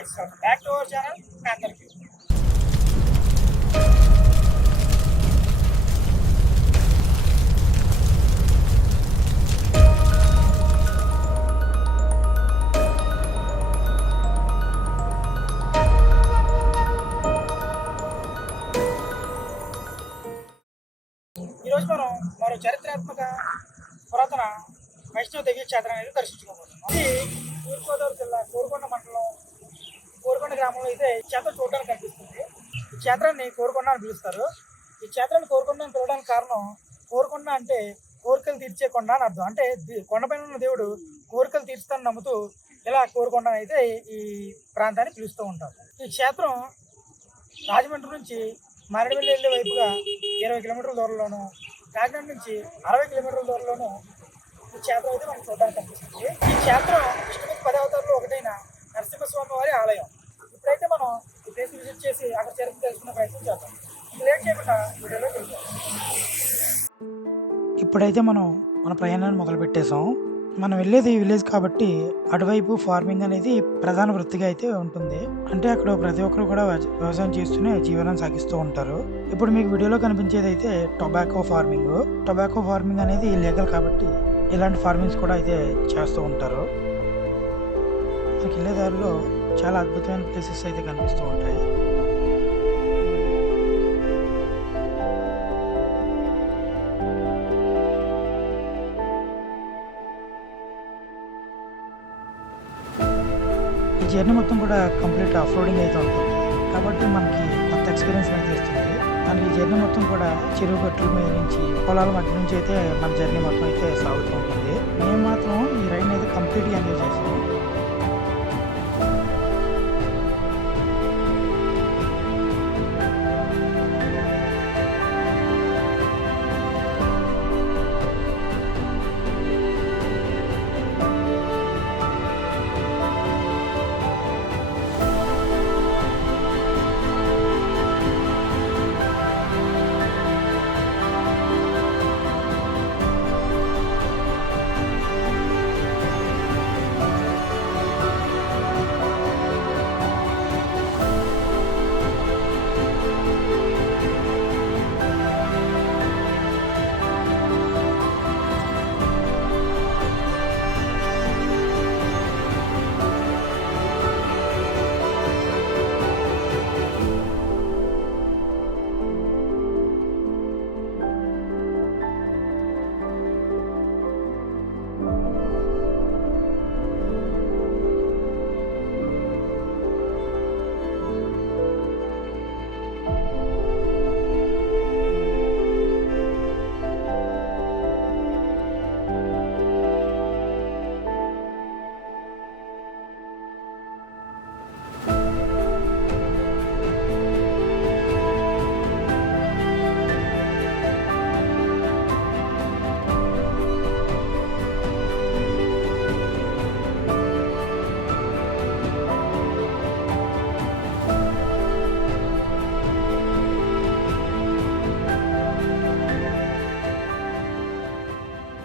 Nice back to our channel అందరికీ. ఈరోజు మనం మరో చరిత్రాత్మక పురాతన వైష్ణవ దివ్య క్షేత్రం అనేది దర్శించుకోబోతున్నాం. ఇది తూర్పుగోదావరి జిల్లా కోరుకొండ మండలం కోరుకొండ గ్రామంలో అయితే ఈ క్షేత్రం చూడడానికి కనిపిస్తుంది. ఈ క్షేత్రాన్ని కోరుకొండ అని పిలుస్తారు. ఈ క్షేత్రాన్ని కోరుకొండ అని పిలవడానికి కారణం, కోరుకొండ అంటే కోరికలు తీర్చే కొండ అని అర్థం. అంటే కొండపైన ఉన్న దేవుడు కోరికలు తీర్చుతానని నమ్ముతూ ఇలా కోరుకొండ అయితే ఈ ప్రాంతాన్ని పిలుస్తూ ఉంటారు. ఈ క్షేత్రం రాజమండ్రి నుంచి మారేడుమిల్లి వెళ్ళే వైపుగా 20 కిలోమీటర్ల దూరంలోను, కాకినాడ నుంచి 60 కిలోమీటర్ల దూరంలోను ఈ క్షేత్రం అయితే మనకు చూడడానికి కనిపిస్తుంది. ఈ క్షేత్రం విష్ణుమూర్తి 10 అవతారాల్లో ఒకటైన నరసింహస్వామి వారి ఆలయం. ఇప్పుడైతే మనం ఈ ప్లేస్ విజిట్ చేసి అక్కడ చరిత్ర తెలుసుకునే ప్రయత్నం చేద్దాం. లేట్ చేయకుండా వీడియోలో వెళ్దాం. ఇప్పుడైతే మనం మన ప్రయాణాన్ని మొదలు పెట్టేసాం. మనం వెళ్ళేది విలేజ్ కాబట్టి అటువైపు ఫార్మింగ్ అనేది ప్రధాన వృత్తిగా అయితే ఉంటుంది. అంటే అక్కడ ప్రతి ఒక్కరు కూడా వ్యవసాయం చేస్తూనే జీవనం సాగిస్తూ ఉంటారు. ఇప్పుడు మీకు వీడియోలో కనిపించేది అయితే టొబాకో ఫార్మింగ్. టొబాకో ఫార్మింగ్ అనేది లీగల్ కాబట్టి ఇలాంటి ఫార్మింగ్స్ కూడా అయితే చేస్తూ ఉంటారు. మనకి వెళ్ళే దారిలో చాలా అద్భుతమైన ప్లేసెస్ అయితే కనిపిస్తూ ఉంటాయి. ఈ జర్నీ మొత్తం కూడా కంప్లీట్ ఆఫ్ రోడింగ్ అయితే ఉంటుంది కాబట్టి మనకి కొత్త ఎక్స్పీరియన్స్ అయితే ఇస్తుంది. మనకి ఈ జర్నీ మొత్తం కూడా చెరువు గట్ల మీద నుంచి పొలాల మధ్య నుంచి అయితే మన జర్నీ మొత్తం అయితే సాగుతూ ఉంటుంది. మేము మాత్రం ఈ రైడ్ అయితే కంప్లీట్గా ఎంజాయ్ చేసాం.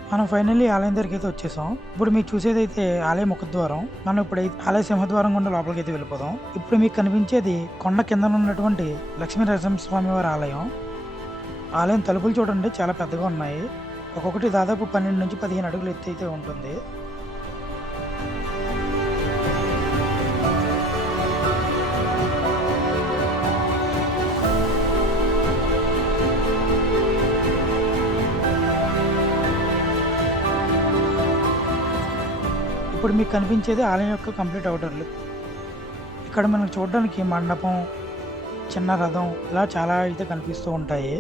మనం ఫైనల్లీ ఆలయం దగ్గరికి అయితే వచ్చేసాం. ఇప్పుడు మీకు చూసేది అయితే ఆలయ ముఖద్వారం. మనం ఇప్పుడైతే ఆలయ సింహద్వారం గుండా లోపలికి అయితే వెళ్ళిపోదాం. ఇప్పుడు మీకు కనిపించేది కొండ కింద ఉన్నటువంటి లక్ష్మీ నరసింహస్వామి వారి ఆలయం. ఆలయం తలుపులు చూడండి చాలా పెద్దగా ఉన్నాయి. ఒక్కొక్కటి దాదాపు 12 నుంచి 15 అడుగులు ఎత్తు అయితే ఉంటుంది. ఇప్పుడు మీకు కనిపించేది ఆలయం యొక్క కంప్లీట్ అవుటర్ లుక్. ఇక్కడ మనకు చూడడానికి మండపం, చిన్న రథం ఇలా చాలా అయితే కనిపిస్తూ ఉంటాయి.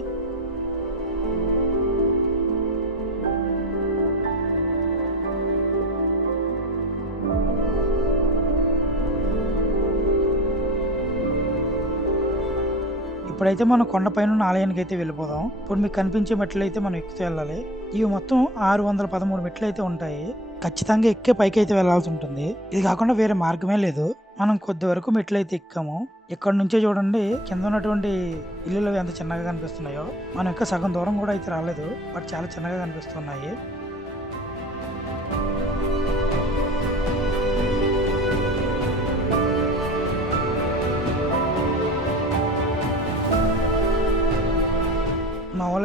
ఇప్పుడైతే మనం కొండపైన ఉన్న ఆలయానికి అయితే వెళ్ళిపోదాం. ఇప్పుడు మీకు కనిపించే మెట్లు అయితే మనం ఎక్కుతూ వెళ్ళాలి. ఇవి మొత్తం 613 మెట్లు అయితే ఉంటాయి. ఖచ్చితంగా ఎక్కే పైకి అయితే వెళ్లాల్సి ఉంటుంది. ఇది కాకుండా వేరే మార్గమే లేదు. మనం కొద్ది వరకు మెట్లు అయితే ఎక్కాము. ఇక్కడ నుంచే చూడండి కింద ఉన్నటువంటి ఇల్లులు ఎంత చిన్నగా కనిపిస్తున్నాయో. మనం ఇంకా సగం దూరం కూడా అయితే రాలేదు, బట్ చాలా చిన్నగా కనిపిస్తున్నాయి.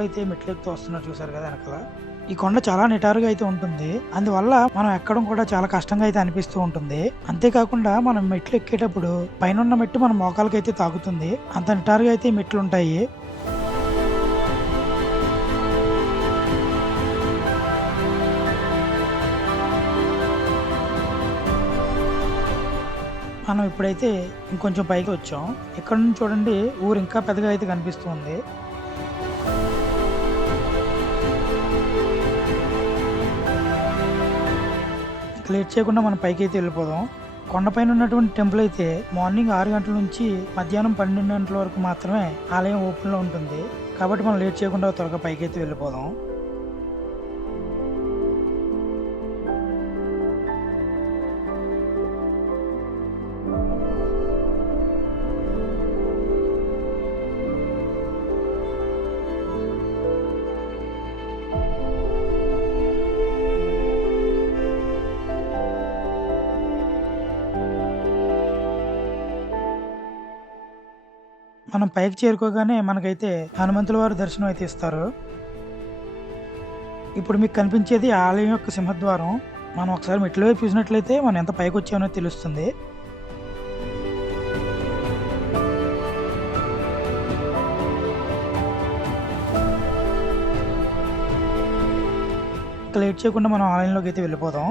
పిల్లలైతే మెట్లెక్కుతూ వస్తున్నారు చూసారు కదా వెనకాల. ఈ కొండ చాలా నిటారుగా అయితే ఉంటుంది. అందువల్ల మనం ఎక్కడం కూడా చాలా కష్టంగా అయితే అనిపిస్తూ ఉంటుంది. అంతేకాకుండా మనం మెట్లు ఎక్కేటప్పుడు పైనున్న మెట్టు మన మోకాలకైతే తాకుతుంది. అంత నిటారుగా అయితే ఈ మెట్లుంటాయి. మనం ఇప్పుడైతే ఇంకొంచెం పైకి వచ్చాం. ఇక్కడ నుంచి చూడండి ఊరు ఇంకా పెద్దగా అయితే కనిపిస్తుంది. ఇక లేట్ చేయకుండా మనం పైకి అయితే వెళ్ళిపోదాం. కొండపైన ఉన్నటువంటి టెంపుల్ అయితే మార్నింగ్ 6 గంటల నుంచి మధ్యాహ్నం 12 గంటల వరకు మాత్రమే ఆలయం ఓపెన్లో ఉంటుంది. కాబట్టి మనం లేట్ చేయకుండా త్వరగా పైకి అయితే వెళ్ళిపోదాం. మనం పైకి చేరుకోగానే మనకైతే హనుమంతుల వారి దర్శనం అయితే ఇస్తారు. ఇప్పుడు మీకు కనిపించేది ఆలయం యొక్క సింహద్వారం. మనం ఒకసారి మెట్ల వైపు చూసినట్లయితే మనం ఎంత పైకి వచ్చామో తెలుస్తుంది. ఇంకా లేట్ చేయకుండా మనం ఆలయంలోకి అయితే వెళ్ళిపోదాం.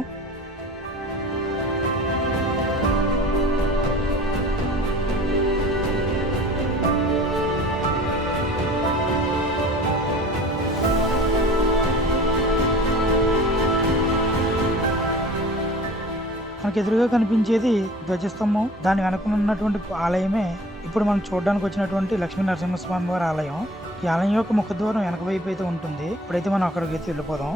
మనకు ఎదురుగా కనిపించేది ధ్వజస్తంభం. దాని వెనక ఉన్నటువంటి ఆలయమే ఇప్పుడు మనం చూడడానికి వచ్చినటువంటి లక్ష్మీ నరసింహస్వామి వారి ఆలయం. ఈ ఆలయం యొక్క ముఖద్వారం వెనక వైపు అయితే ఉంటుంది. ఇప్పుడైతే మనం అక్కడికి అయితే వెళ్ళిపోదాం.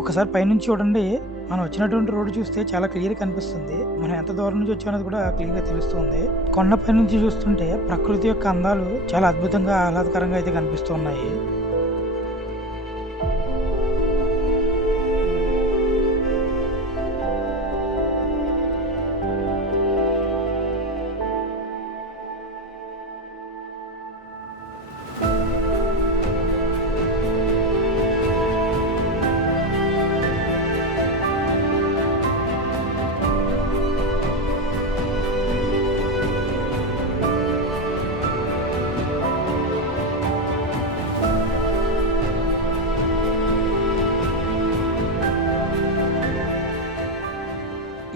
ఒకసారి పైనుంచి చూడండి. మనం వచ్చినటువంటి రోడ్డు చూస్తే చాలా క్లియర్ కనిపిస్తుంది. మనం ఎంత దూరం నుంచి వచ్చామనేది కూడా క్లియర్ గా తెలుస్తుంది. కొండపై నుంచి చూస్తుంటే ప్రకృతి యొక్క అందాలు చాలా అద్భుతంగా ఆహ్లాదకరంగా అయితే కనిపిస్తూ ఉన్నాయి.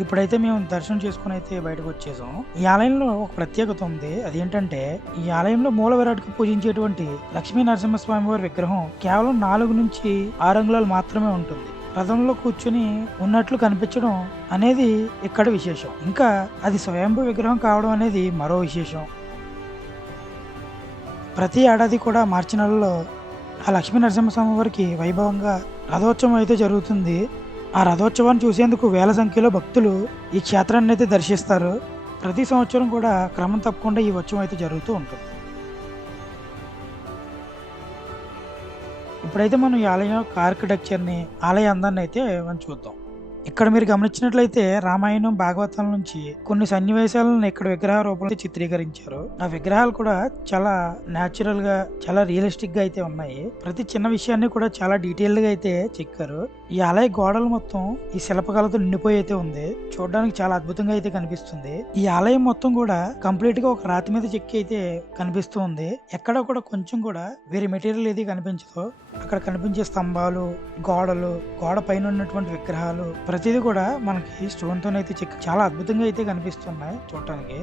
ఇప్పుడైతే మేము దర్శనం చేసుకుని అయితే బయటకు వచ్చేసాం. ఈ ఆలయంలో ఒక ప్రత్యేకత ఉంది. అదేంటంటే ఈ ఆలయంలో మూల విరాట్కు పూజించేటువంటి లక్ష్మీ నరసింహస్వామి వారి విగ్రహం కేవలం 4 నుంచి 6 అంగుళాలు మాత్రమే ఉంటుంది. రథంలో కూర్చుని ఉన్నట్లు కనిపించడం అనేది ఇక్కడ విశేషం. ఇంకా అది స్వయంభూ విగ్రహం కావడం అనేది మరో విశేషం. ప్రతి ఏడాది కూడా మార్చి నెలలో ఆ లక్ష్మీ నరసింహస్వామి వారికి వైభవంగా రథోత్సవం అయితే జరుగుతుంది. ఆ రథోత్సవాన్ని చూసేందుకు వేల సంఖ్యలో భక్తులు ఈ క్షేత్రాన్ని అయితే దర్శిస్తారు. ప్రతి సంవత్సరం కూడా క్రమం తప్పకుండా ఈ ఉత్సవం అయితే జరుగుతూ ఉంటుంది. ఇప్పుడైతే మనం ఈ ఆలయం యొక్క ఆర్కిటెక్చర్ని, ఆలయ అందాన్ని అయితే మనం చూద్దాం. ఇక్కడ మీరు గమనించినట్లయితే రామాయణం, భాగవతం నుంచి కొన్ని సన్నివేశాలను ఇక్కడ విగ్రహ రూపంలో చిత్రీకరించారు. ఆ విగ్రహాలు కూడా చాలా న్యాచురల్ గా, చాలా రియలిస్టిక్ గా అయితే ఉన్నాయి. ప్రతి చిన్న విషయాన్ని కూడా చాలా డీటెయిల్డ్ గా అయితే చెక్కారు. ఈ ఆలయ గోడలు మొత్తం ఈ శిల్పకళతో నిండిపోయి అయితే ఉంది. చూడడానికి చాలా అద్భుతంగా అయితే కనిపిస్తుంది. ఈ ఆలయం మొత్తం కూడా కంప్లీట్ గా ఒక రాతి మీద చెక్కి అయితే కనిపిస్తూ ఉంది. ఎక్కడ కూడా కొంచెం కూడా వేరే మెటీరియల్ ఏది కనిపించదు. అక్కడ కనిపించే స్తంభాలు, గోడలు, గోడ పైన ఉన్నటువంటి విగ్రహాలు ప్రతిదీ కూడా మనకి స్టోన్ తోనైతే చెక్కి చాలా అద్భుతంగా అయితే కనిపిస్తున్నాయి చూడటానికి.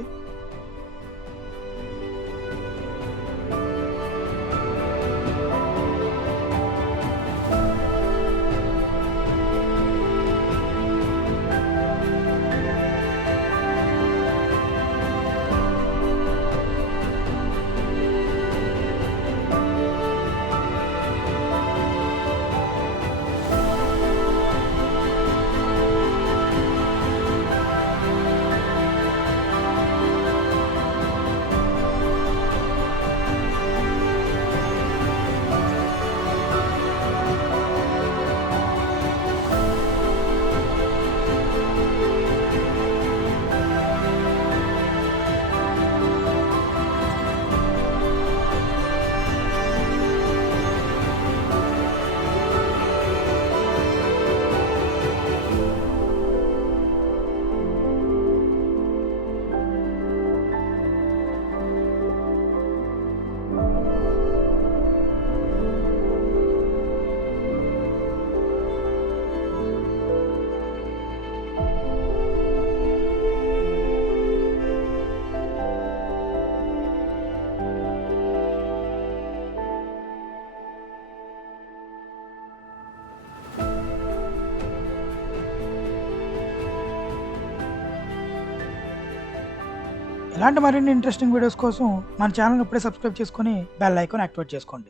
ఇలాంటి మరిన్ని ఇంట్రెస్టింగ్ వీడియోస్ కోసం మన ఛానల్ ఇప్పుడే సబ్స్క్రైబ్ చేసుకొని బెల్ ఐకాన్ యాక్టివేట్ చేసుకోండి.